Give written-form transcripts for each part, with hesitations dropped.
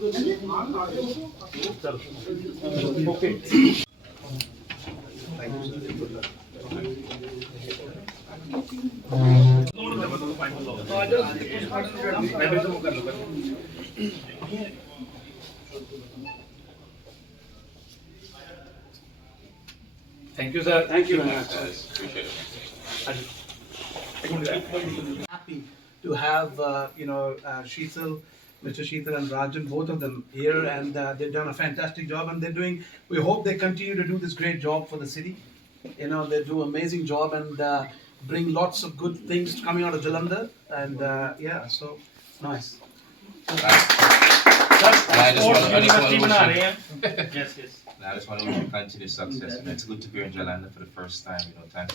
Okay. Thank you, sir. Thank you very much. Appreciate it. Happy to have Sheetal, Mr. Sheetal and Rajan, both of them here, and they've done a fantastic job, and they're doing. We hope they continue to do this great job for the city. They do amazing job and bring lots of good things coming out of Jalandhar, and so nice. I just want to yes. I just want to wish you continued success. It's good to be in Jalandhar for the first time. Thanks.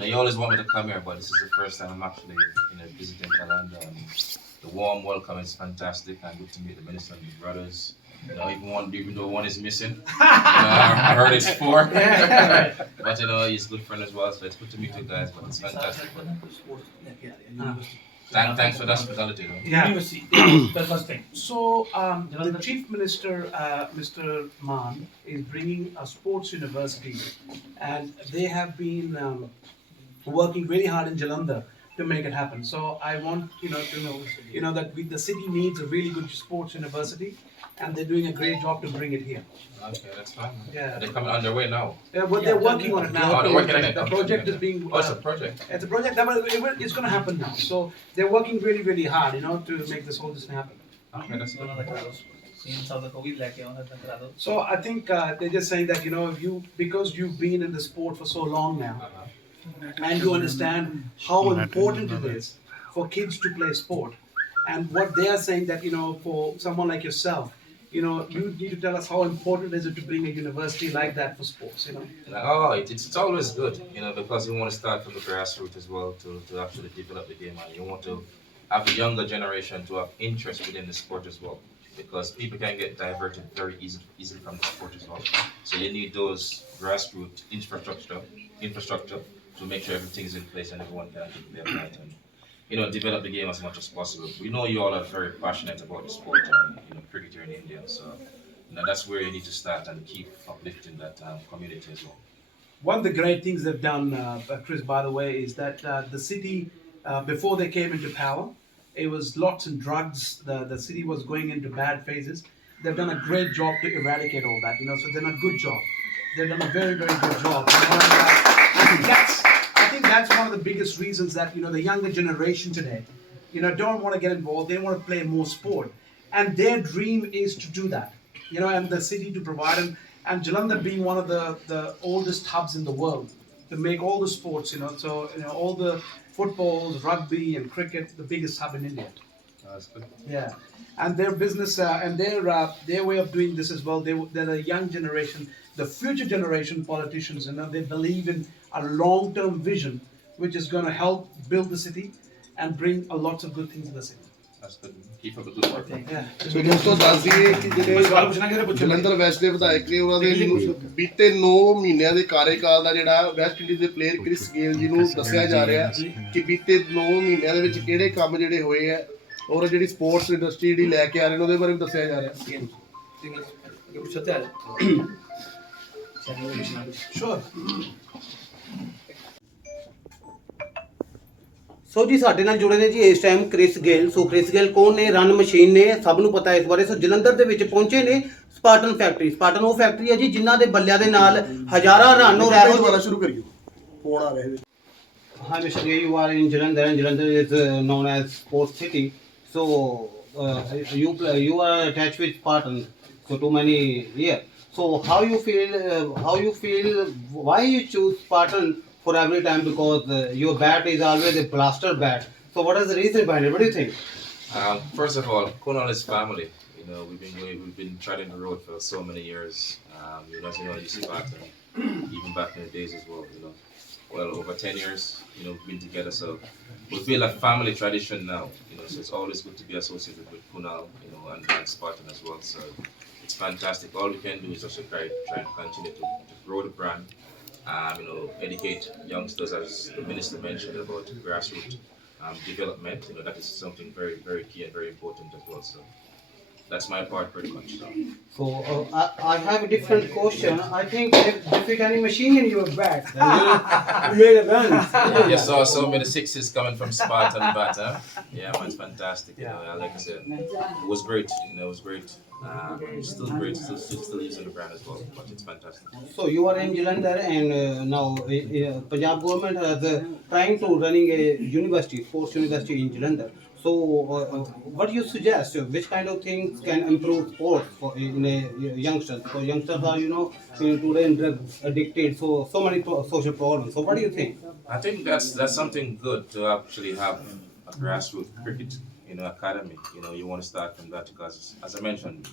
You always want me to come here, but this is the first time I'm actually visiting Jalandhar. The warm welcome is fantastic, and good to meet the minister and his brothers. Even though one is missing, I heard it's 4. But he's a good friend as well, so it's good to meet you guys. But it's fantastic. Thanks for the hospitality. University, the first thing. So the Chief Minister, Mr. Maan, is bringing a sports university, and they have been working really hard in Jalandhar to make it happen. So I want to know that the city needs a really good sports university, and they're doing a great job to bring it here. Okay, that's fine. Yeah. They're coming on their way now. Yeah, but they're working on it now. Oh, they're working on it. The project is being. It's a project. It's a project it's going to happen now. So they're working really, really hard, to make this whole thing happen. Okay, that's good. So I think they're just saying that because you've been in the sport for so long now, and you understand how important it is for kids to play sport, and what they are saying that for someone like yourself, you need to tell us how important is it to bring a university like that for sports. It's always good, because you want to start from the grassroots as well to actually develop the game, and you want to have the younger generation to have interest within the sport as well, because people can get diverted very easily from the sport as well. So you need those grassroots infrastructure to make sure everything is in place and everyone can play a part and develop the game as much as possible. We know you all are very passionate about the sport and cricket here in India, so that's where you need to start and keep uplifting that community as well. One of the great things they've done, Chris, by the way, is that the city, before they came into power, it was lots of drugs. The city was going into bad phases. They've done a great job to eradicate all that. So they've done a good job. They've done a very, very good job. I think that's one of the biggest reasons that the younger generation today, don't want to get involved. They want to play more sport, and their dream is to do that. And the city to provide them. And Jalandhar being one of the oldest hubs in the world to make all the sports, so all the footballs, rugby, and cricket, the biggest hub in India. That's good. Yeah, and their business and their way of doing this as well. They're a young generation, the future generation politicians. They believe in a long-term vision, which is going to help build the city and bring a lot of good things in the city. That's good. Keep up the good work. Yeah. ਸੋ ਦੋਸਤੋ ਦੱਸ ਦਈਏ ਕਿ ਜਿਹੜੇ Jalandhar West ਦੇ ਵਿਧਾਇਕ ਨੇ ਉਹਨਾਂ ਦੇ ਬੀਤੇ 9 ਮਹੀਨਿਆਂ ਦੇ ਕਾਰਜਕਾਲ ਦਾ ਜਿਹੜਾ ਵੈਸਟ ਇੰਡੀਜ਼ ਦੇ ਪਲੇਅਰ ਕ੍ਰਿਸ ਗੇਲ ਜੀ ਨੂੰ ਦੱਸਿਆ ਜਾ ਰਿਹਾ ਕਿ ਬੀਤੇ 9 ਮਹੀਨਿਆਂ ਦੇ ਵਿੱਚ ਕਿਹੜੇ ਕੰਮ ਜਿਹੜੇ ਹੋਏ ਆ ਔਰ ਜਿਹੜੀ ਸਪੋਰਟਸ ਇੰਡਸਟਰੀ ਜਿਹੜੀ ਲੈ ਕੇ ਆ ਰਹੇ ਨੇ ਉਹਦੇ ਬਾਰੇ ਵੀ ਦੱਸਿਆ ਜਾ ਰਿਹਾ Sure. ਸੋ ਜੀ ਸਾਡੇ ਨਾਲ ਜੁੜੇ ਨੇ ਜੀ ਇਸ ਟਾਈਮ ਕ੍ਰਿਸ ਗੇਲ। ਸੋ ਕ੍ਰਿਸ ਗੇਲ ਕੌਣ ਨੇ? ਰਨ ਮਸ਼ੀਨ ਨੇ, ਸਭ ਨੂੰ ਪਤਾ ਇਸ ਬਾਰੇ। ਸੋ ਜਲੰਧਰ ਦੇ ਵਿੱਚ ਪਹੁੰਚੇ ਨੇ ਸਪਾਰਟਨ ਫੈਕਟਰੀ। ਸਪਾਰਟਨ ਉਹ ਫੈਕਟਰੀ ਹੈ ਜੀ ਜਿਨ੍ਹਾਂ ਦੇ ਬੱਲਿਆਂ ਦੇ ਨਾਲ ਹਜ਼ਾਰਾਂ ਰਨ ਔਰ ਐਰੋ ਦੁਬਾਰਾ ਸ਼ੁਰੂ ਕਰਿਓ ਫੋਨ ਆ ਰਿਹਾ। Hi Mr. Gayle, you are in Jalandhar and Jalandhar is known as sports city. So you are attached with Spartan for too many years. So how you feel why you choose Spartan for every time? Because your bat is always a blaster bat. So what is the reason behind it? What do you think? First of all, Kunal is family. We've been treading the road for so many years. You see Spartan, even back in the days as well. Well, over 10 years, we've been together, so we feel like family tradition now. So it's always good to be associated with Kunal, and Spartan as well. So it's fantastic. All we can do is just try and continue to grow the brand. Educate youngsters, as the minister mentioned, about grassroots development. That is something very, very key and very important as well. So that's my part pretty much. So I have a different question. I think if you any machine in your bat, you made a run. You saw so many sixes coming from Spartan bat, huh? Yeah, man, it's fantastic. You know, like I said, it was great. You know, it was great. Still great. Still using the brand as well, but it's fantastic. So you are in Jalandhar, and now Punjab government is trying to running a university, sports university in Jalandhar. So what do you suggest? Which kind of things can improve sports for in a youngsters? Because youngsters are today drug addicted, so many social problems. So what do you think? I think that's something good to actually have a grassroots cricket, academy. You want to start from that because, as I mentioned,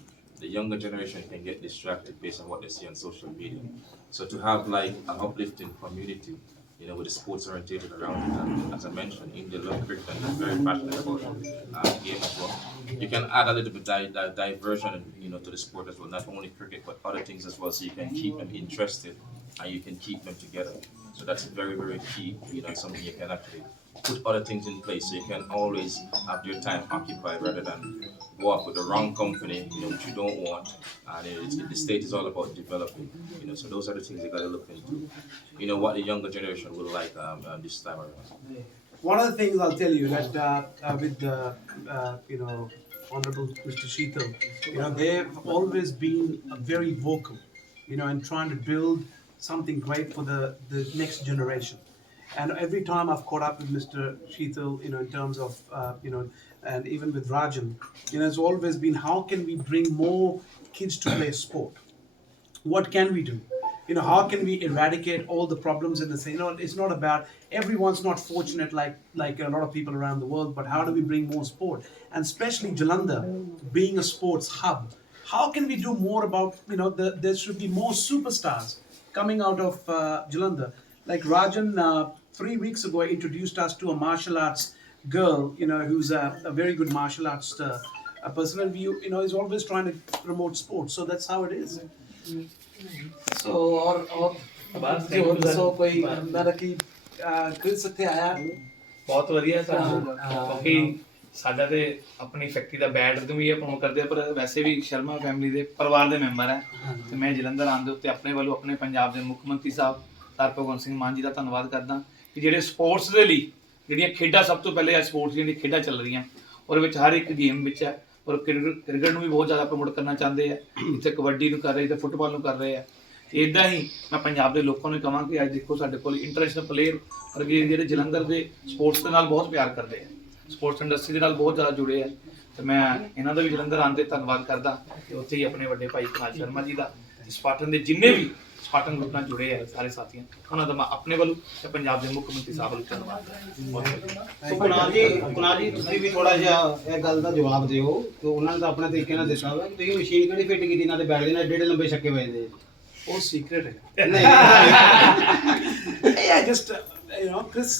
the younger generation can get distracted based on what they see on social media. So to have like an uplifting community, with the sports orientated around it, and as I mentioned, India love cricket and they're very passionate about the game as well. You can add a little bit diversion, to the sport as well. Not only cricket, but other things as well. So you can keep them interested and you can keep them together. So that's very, very key. Something you can actually put other things in place so you can always have your time occupied rather than go up with the wrong company, which you don't want. And the state is all about developing, so those are the things you got to look into. What the younger generation will like this time around. One of the things I'll tell you that with Honorable Mr. Sheetal, they've always been very vocal, and trying to build something great for the next generation. And every time I've caught up with Mr. Sheetal, in terms of, and even with Rajan, it's always been how can we bring more kids to play sport? What can we do? How can we eradicate all the problems in the same? It's not about everyone's not fortunate like a lot of people around the world, but how do we bring more sport? And especially Jalandhar being a sports hub, how can we do more about, there should be more superstars coming out of Jalandhar. Like Rajan, 3 weeks ago, introduced us to a martial arts girl, who's a very good martial arts person, and is always trying to promote sports. So that's how it is. So और बस जो ਦੱਸੋ ਕੋਈ ਅੰਦਰ ਕੀ Chris ਇੱਥੇ ਆਇਆ ਬਹੁਤ ਵਧੀਆ ਸਾਨੂੰ ਕਿਉਂਕਿ ਸਾਡਾ ਤੇ ਆਪਣੀ ਫੈਕਟਰੀ ਦਾ ਬੈਡ ਤੋਂ ਵੀ ਇਹ ਪ੍ਰਮੋਟ ਕਰਦੇ ਆ ਪਰ ਵੈਸੇ ਵੀ ਸ਼ਰਮਾ ਫੈਮਿਲੀ ਦੇ ਪਰਿਵਾਰ ਦੇ ਮੈਂਬਰ ਹੈ ਤੇ ਮੈਂ ਜਲੰਧਰ ਆਉਣ ਦੇ ਉੱਤੇ ਆਪਣੇ ਵੱਲੋਂ ਆਪਣੇ ਪੰਜਾਬ ਦੇ ਮੁੱਖ ਮੰਤਰੀ ਸਾਹਿਬ ਸਰ ਭਗਵੰਤ ਸਿੰਘ ਮਾਨ ਜੀ ਦਾ ਧੰਨਵਾਦ ਕਰਦਾ ਕਿ ਜਿਹੜੇ ਸਪੋਰਟਸ ਦੇ ਲਈ ਜਿਹੜੀਆਂ ਖੇਡਾਂ ਸਭ ਤੋਂ ਪਹਿਲੇ ਆ ਸਪੋਰਟਸ ਜਿਹੜੀਆਂ ਖੇਡਾਂ ਚੱਲ ਰਹੀਆਂ ਉਹਦੇ ਵਿੱਚ ਹਰ ਇੱਕ ਗੇਮ ਵਿੱਚ ਹੈ ਔਰ ਕ੍ਰਿਕਟ ਨੂੰ ਵੀ ਬਹੁਤ ਜ਼ਿਆਦਾ ਪ੍ਰਮੋਟ ਕਰਨਾ ਚਾਹੁੰਦੇ ਆ ਇੱਥੇ ਕਬੱਡੀ ਨੂੰ ਕਰ ਰਹੇ ਤੇ ਫੁੱਟਬਾਲ ਨੂੰ ਕਰ ਰਹੇ ਆ ਇੱਦਾਂ ਹੀ ਮੈਂ ਪੰਜਾਬ ਦੇ ਲੋਕਾਂ ਨੂੰ ਕਹਾਂ ਕਿ ਅੱਜ ਦੇਖੋ ਸਾਡੇ ਕੋਲ ਇੰਟਰਨੈਸ਼ਨਲ ਪਲੇਅਰ ਵਰਗੇ ਜਿਹੜੇ ਜਲੰਧਰ ਦੇ ਸਪੋਰਟਸ ਦੇ ਨਾਲ ਬਹੁਤ ਪਿਆਰ ਕਰਦੇ ਆ ਸਪੋਰਟਸ ਇੰਡਸਟਰੀ ਦੇ ਨਾਲ ਬਹੁਤ ਜ਼ਿਆਦਾ ਜੁੜੇ ਆ ਤੇ ਮੈਂ ਇਹਨਾਂ ਦਾ ਵੀ ਜਲੰਧਰ ਆਉਣ 'ਤੇ ਧੰਨਵਾਦ ਕਰਦਾ ਤੇ ਉੱਥੇ ਹੀ ਆਪਣੇ ਵੱਡੇ ਭਾਈ ਕੁਨਾਲ ਸ਼ਰਮਾ ਜੀ ਦਾ ਸਪਾਟਨ ਦੇ ਜਿੰਨੇ ਵੀ ਸਪਾਟਨ ਗਰੁੱਪ ਨਾਲ ਜੁੜੇ ਆ ਸਾਰੇ ਸਾਥੀਆਂ ਉਹਨਾਂ ਦਾ ਮੈਂ ਆਪਣੇ ਵੱਲੋਂ ਤੇ ਪੰਜਾਬ ਦੇ ਮੁੱਖ ਮੰਤਰੀ ਸਾਹਿਬ ਵੱਲੋਂ ਧੰਨਵਾਦ ਕਰਦਾ। ਸੋ ਕੁਨਾਲ ਜੀ ਤੁਸੀਂ ਵੀ ਥੋੜਾ ਜਿਹਾ ਇਹ ਗੱਲ ਦਾ ਜਵਾਬ ਦਿਓ ਕਿ ਉਹਨਾਂ ਨੇ ਤਾਂ ਆਪਣੇ ਤਰੀਕੇ ਨਾਲ ਦੱਸਿਆ ਵਾ ਤੁਸੀਂ ਮਸ਼ੀਨ ਕਿਹੜੀ ਫਿੱਟ ਕੀਤੀ ਇਹਨਾਂ ਦੇ ਬੈਠ ਦੇ ਨਾਲ ਡੇਢ ਲੰਬੇ ਛੱਕੇ ਵੱਜਦੇ ਉਹ ਸੀਕ੍ਰੇਟ ਹੈ ਨਹੀਂ ਇਹ ਜਸਟ ਕ੍ਰਿਸ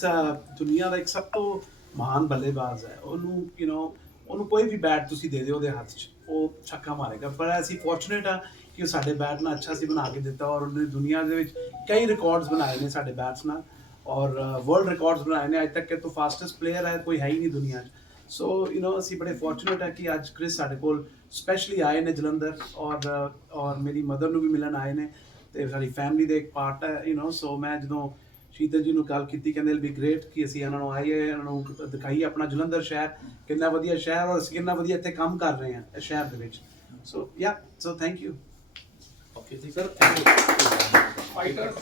ਦੁਨੀਆ ਦਾ ਇੱਕ ਸਭ ਤੋਂ ਮਹਾਨ ਬੱਲੇਬਾਜ਼ ਹੈ ਉਹਨੂੰ ਕੋਈ ਵੀ ਬੈਟ ਤੁਸੀਂ ਦੇ ਦਿਓ ਉਹਦੇ ਹੱਥ 'ਚ ਉਹ ਛੱਕਾ ਮਾਰੇਗਾ ਪਰ ਅਸੀਂ ਫੋਰਚੂਨੇਟ ਆ ਕਿ ਉਹ ਸਾਡੇ ਬੈਟ ਨਾਲ ਅੱਛਾ ਸੀ ਬਣਾ ਕੇ ਦਿੱਤਾ ਔਰ ਉਹਨੇ ਦੁਨੀਆ ਦੇ ਵਿੱਚ ਕਈ ਰਿਕਾਰਡਸ ਬਣਾਏ ਨੇ ਸਾਡੇ ਬੈਟਸ ਨਾਲ ਔਰ ਵਰਲਡ ਰਿਕਾਰਡਸ ਬਣਾਏ ਨੇ ਅੱਜ ਤੱਕ ਕਿ ਤੋਂ ਫਾਸਟੈਸਟ ਪਲੇਅਰ ਹੈ ਕੋਈ ਹੈ ਹੀ ਨਹੀਂ ਦੁਨੀਆ 'ਚ ਸੋ ਅਸੀਂ ਬੜੇ ਫੋਰਚੂਨੇਟ ਹੈ ਕਿ ਅੱਜ ਕ੍ਰਿਸ ਸਾਡੇ ਕੋਲ ਸਪੈਸ਼ਲੀ ਆਏ ਨੇ ਜਲੰਧਰ ਔਰ ਮੇਰੀ ਮਦਰ ਨੂੰ ਵੀ ਮਿਲਣ ਆਏ ਨੇ ਤੇ ਸਾਡੀ ਫੈਮਿਲੀ ਦੇ ਇੱਕ ਪਾਰਟ ਹੈ ਸੋ ਮੈਂ ਜਦੋਂ ਸ਼ੀਤਲ ਜੀ ਨੂੰ ਕਾਲ ਕੀਤੀ ਕਹਿੰਦੇ ਇਲ ਬੀ ਗ੍ਰੇਟ ਕਿ ਅਸੀਂ ਇਹਨਾਂ ਨੂੰ ਆਈਏ ਇਹਨਾਂ ਨੂੰ ਦਿਖਾਈਏ ਆਪਣਾ ਜਲੰਧਰ ਸ਼ਹਿਰ ਕਿੰਨਾ ਵਧੀਆ ਸ਼ਹਿਰ ਔਰ ਅਸੀਂ ਕਿੰਨਾ ਵਧੀਆ ਇੱਥੇ ਕੰਮ ਕਰ ਰਹੇ ਹਾਂ ਇਸ ਸ਼ਹਿਰ ਦੇ ਵਿੱਚ ਸੋ ਥੈਂਕ ਯੂ ਓਕੇ ਜੀ ਸਰ ਥੈਂਕ ਯੂ ਫਾਈਟਰ